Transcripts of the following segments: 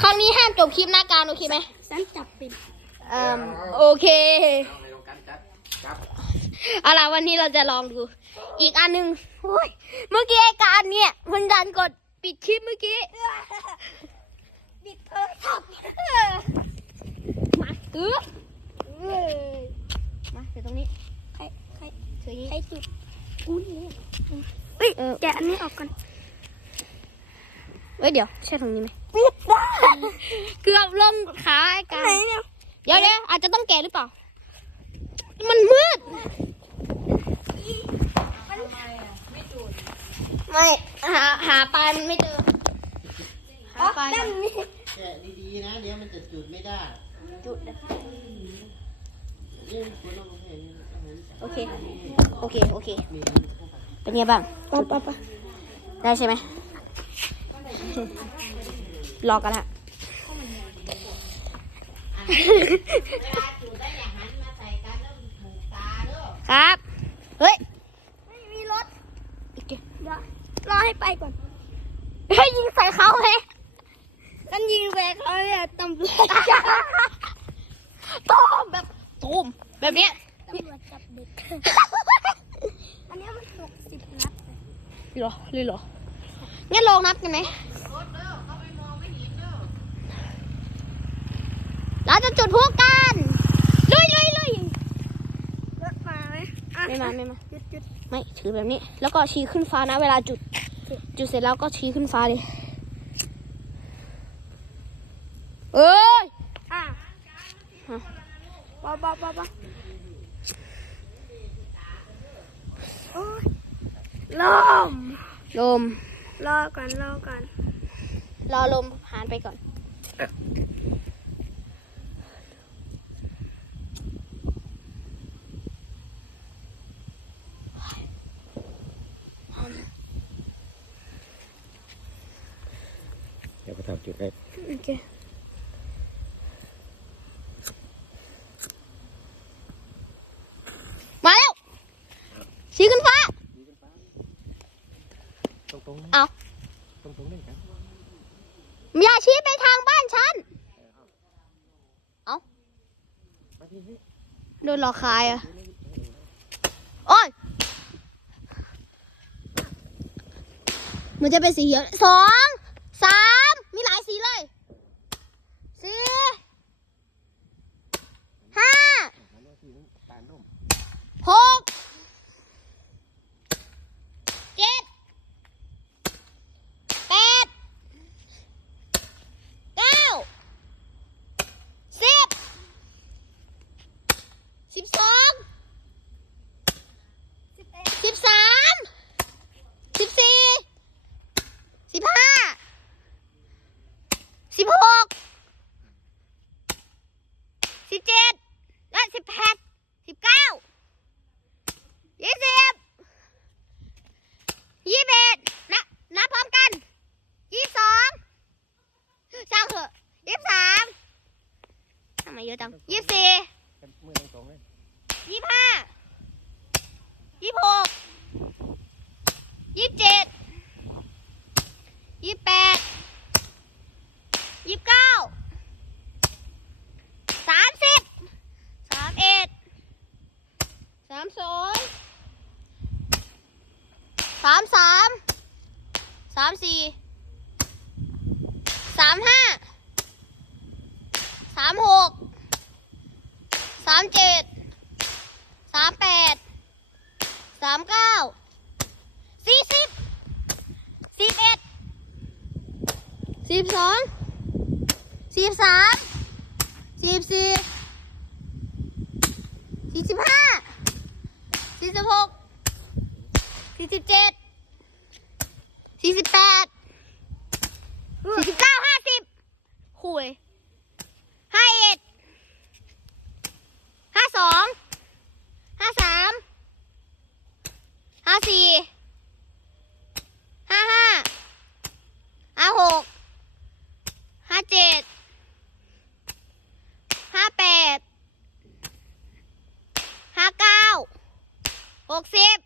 ครั้งนี้ห้ามจบคลิปหน้าการโอเคไหมฉันจับเป็นเอ่อโอเคเอาเลยลงกันจัดจับเอาล่ะวันนี้เราจะลองดู อีกอันหนึ่งโอ้ยเมื่อกี้ไอ้การเนี่ยมันดันกดปิดคลิปเมื่อกี้บิดเธอทับมาตื้อมาเดี๋ยวตรงนี้ใครใครเถืออย่างใครนี้จุดกูนี่เฮ้ยเออแกะอันนี้ออกก่อนเอ้ยเดี๋ยวใช่ตรงนี้ไหม ปิดได้เกือบลงขาไอ้การไหนเนี่ยเดี๋ยวเดี๋ยวอาจจะต้องแกะหรือเปล่า มันมืด ไม่หาหาปลามันไม่เจอ หาปลาด้านนี้แกะดีๆนะเดี๋ยวมันจะจุดไม่ได้จุดเรื่องคนเราเห็นโอเค โอเค โอเคมีเป็นไงบ้าง ปะปะปะได้ใช่ไหม รอกันละครับ เฮ้ย ไม่มีรถโอเคเดี๋ยวรอให้ไปก่อนเฮ้ยยิงใส่เขาเลยฉันยิงแบกเขาเนี่ยตำรวจจับตูมแบบตูมแบบเนี้ยตำรวจจับเด็ก อันเนี้ยมันหกสิบนัดเหรอเลยเหรองั้นลองนับกันไหม เราจะจุดพลุกันลุยลุยลุยรถมาไหมอะไม่มาไม่มาจุดจุดไม่ถือแบบนี้ แล้วก็ชี้ขึ้นฟ้านะ เวลาจุด จุดเสร็จแล้วก็ชี้ขึ้นฟ้าเลยเอ้ยอะฮะปะปะปะปะโอ้ยลม ลม รอก่อนรอก่อน รอลมหานไปก่อน เดี๋ยวก็ทำจุดให้โอเคมาแล้วชี้ขึ้นฟ้า ตรงตรงเอาตรงตรงนี่ครับอย่าชี้ไปทางบ้านฉัน เอามาที่นี่โดนหลอกขายอะ โอ้ย มันจะเป็นสีเขียวสอง สาม มีหลายสีเลยสี่ห้าหันมาที่นี่ตาลร่มหกเจ็ดแปดเก้าสิบสิบสอง สิบเอ็ด สิบสาม สิบสี่ สิบห้า สิบหก สิบเจ็ด และสิบแปด สิบเก้า ยี่สิบ ยี่สิบเอ็ดนับนับพร้อมกันยี่สิบสองช่างเถอะยี่สิบสามทำไมเยอะจังยี่สิบสี่มือตรงตรงเลยยี่ห้ายี่หกยี่สิบเจ็ดยี่สิบแปดยี่สิบเก้าสามสิบสามเอ็ดสามสองามสามสามสี่สามห้าสามหกสามเจ็ดสามแปดสามเก้าสี่สิบสิบเอ็ดสิบสองสิบสามสิบสี่สี่สิบห้าสี่สิบหกสี่สิบเจ็ด สี่สิบแปดสี่สิบเก้าห้าสิบคุยห้าเอ็ดห้าสองห้าสามห้าสี่ ห้าห้า ห้าหก ห้าเจ็ด ห้าแปด ห้าเก้า หกสิบ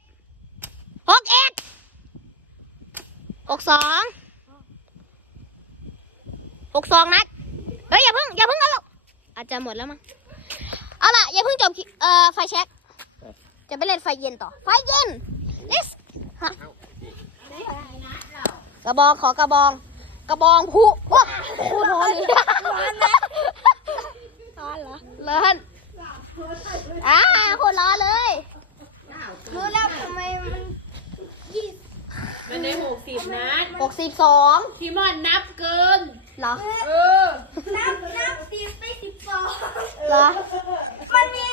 หกเอ็ด หก สองหกสองนัด เฮ้ยอย่าเพิ่งอย่าเพิ่งเอาอกอาจจะหมดแล้วมั้ง เอาล่ะอย่าเพิ่งจบเอ่อไฟแช็กจะไปเล่นไฟเย็นต่อ ไฟเย็น let's ฮะกระบองขอกระบอง กระบองผู้ว้าผู้ท้อนเลย ร้อนเหรอ ร้อนอ่าโคตรร้อนเลย รู้แล้วทำไมมันยี่ มันได้หกสิบนัด หกสิบส องทีมอนนับเกิน เหรอ เออ นับนับสิบไปสิบสองเหรอ มันมี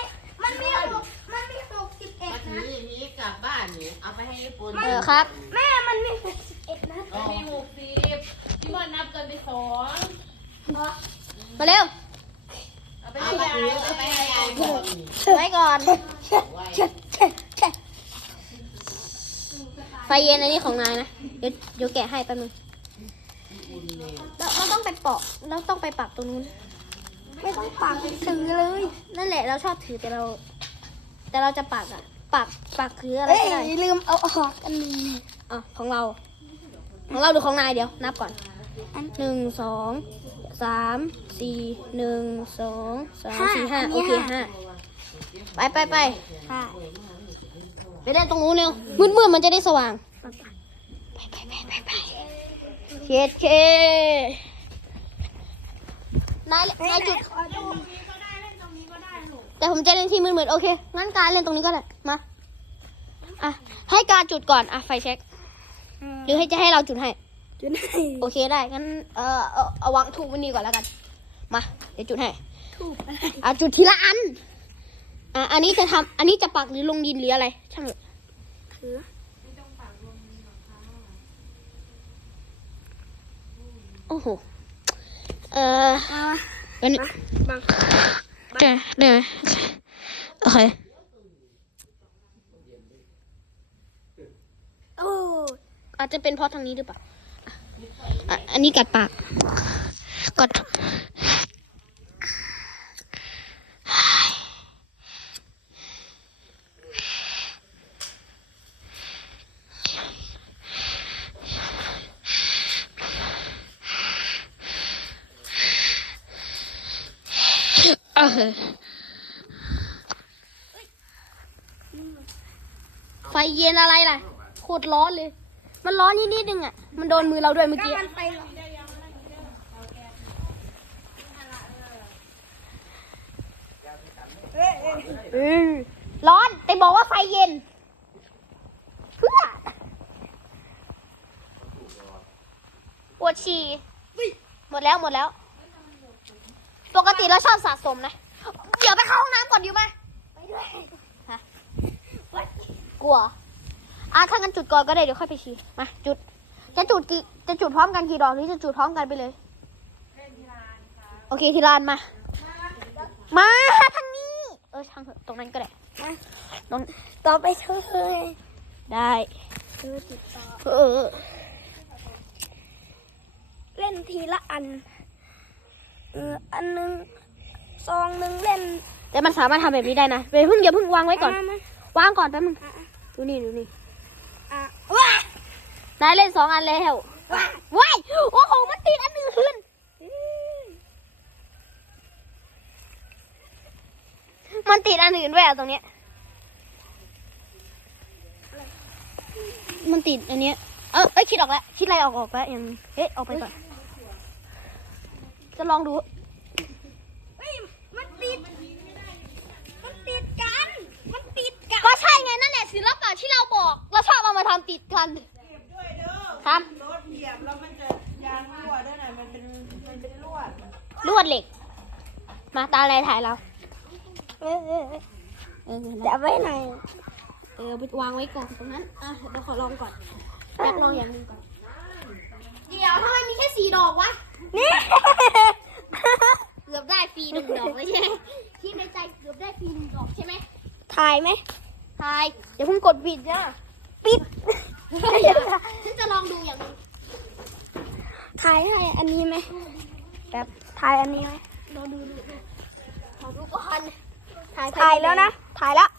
มันมีหกมันมีหกสิบเอ็ดมาถืนะ ออย่างนี้กลับบ้านนี่เอาไปให้ญี่ปุ่นเออครับ แม่มันมีหกสิบเอ็ดนะเอามีหกสิบทีมอนนับเกินไปสองมาเร็ว เอาไปให้ยายเอาไปให้ยายก่อนไว้ก่อน ไว้ไฟเย็นอันนี้ของนายนะ เดี๋ยวเดี๋ยวแกะให้แป๊บนึง อุ่นเลย เราเราต้อง ไปเปาะเราต้องไปปักตรงนู้น ไม่ต้องปากถือเลย นั่นแหละเราชอบถือแต่เรา แต่เราจะปักอะปักปักคืออะไรเอ้ยก็ได้ลืมเอาออกอันนี้อะของเรา ของเราหรือของนายเดี๋ยว นับก่อนหนึ่งสองสามสี่หนึ่งสองสามสี่ห้าโอเคห้าไปไปไปค่ะไปเล่นตรงนู้นเร็วมืดมืดๆมันจะได้สว่าง ไปไปไปไปไปเคเค นายนายจุดขอดูแต่ผมจะเล่นที่มืดๆโอเค งั้นการเล่นตรงนี้ก็ได้ มา อะ ให้การจุดก่อน อะ ไฟเช็ค หรือให้จะให้เราจุดให้ จุดไหนโอเคได้ งั้น เออเอาเอาวางทูบไว้นี่ก่อนแล้วกัน มา เดี๋ยวจุดให้ ถูกอะไรอะจุดทีละอัน อะ อันนี้จะทำอันนี้จะปักหรือลงดินหรืออะไร ช่างเถอะถือโอ้โห เออเอาวันนี้บังได้ได้ไหมโอเคโอ้อาจจะเป็นเพราะทางนี้หรือเปล่าอะอะอันนี้กัดปาก กัด โอเคไฟเย็นอะไรล่ะโคตรร้อนเลย มันร้อนนิดนิดนึงอะ มันโดนมือเราด้วยเมื่อก็กี้มันไปหรอกเอ้ยเอ้ยเออร้อน แต่บอกว่าไฟเย็น เพื่อปวดฉี่หมดแล้วหมดแล้ว ปกติเราชอบสะสมนะ เดี๋ยวไปเข้าห้องน้ำก่อนดีไหมไปด้วยฮะกลัวอะถ้างั้นจุดก่อนก็ได้เดี๋ยวค่อยไปฉี่มาจุด จะจุดกี่จะจุดพร้อมกันกี่ดอกหรือจะจุดพร้อมกันไปเลย โอเคทีลานมา มาทางนี้ เออทางเถอะตรงนั้นก็ได้ตรงต่อไปเธอเลยได้เธอติดต่อเออเล่นทีละอันเอออันหนึงซองหนึ่งเล่น แต่มันสามารถทำแบบนี้ได้นะเดี๋ยวเพิ่งอย่าเพิ่งวางไว้ก่อนมาวางก่อนแป๊บนึง ดูนี่ดูนี่อะว้านายเล่นสองอันแล้วว้าว้ายโอ้โห มันติดอันหนึ่งขึ้นมันติดอันอื่นด้วยอะตรงเนี้ย มันติดอันเนี้ย เออเอ้ยคิดออกแล้ว คิดอะไรออกออกแล้วยังเอ๊ะออกไปก่อน จะลองดูเฮ้ยมันติด มันติดกัน มันติดกัน ก็ใช่ไงนั่นแหละศิลปะที่เราบอกเราชอบเอามาทำติดกันครับ รถเหยียบแล้วมันจะยางรั่วด้วยนะมันเป็นมันเป็นลวดลวดเหล็ก มาตาอะไรถ่ายเรา เออเออเออเออจะไว้ไหนเออไปวางไว้ก่อนตรงนั้น อะเดี๋ยวขอลองก่อนอยากลองอย่างหนึงก่อน เดี๋ยวทำไมมีแค่สี่ดอกวะ นี่เกือบได้ฟรีหนึ่งดอกเลยใช่ไหมที่ในใจเกือบได้ฟรีหนึ่งดอกใช่ไหมถ่ายไหมทายอย่าเพิ่งกดปิดนะปิดฉันจะลองดูอย่างหนึงถ่ายให้อันนี้ไหมแบบถ่ายอันนี้ไหมลองดูดูดูขอดูก่อนถ่ายถ่ายแล้วนะ ถ่ายแล้วเออ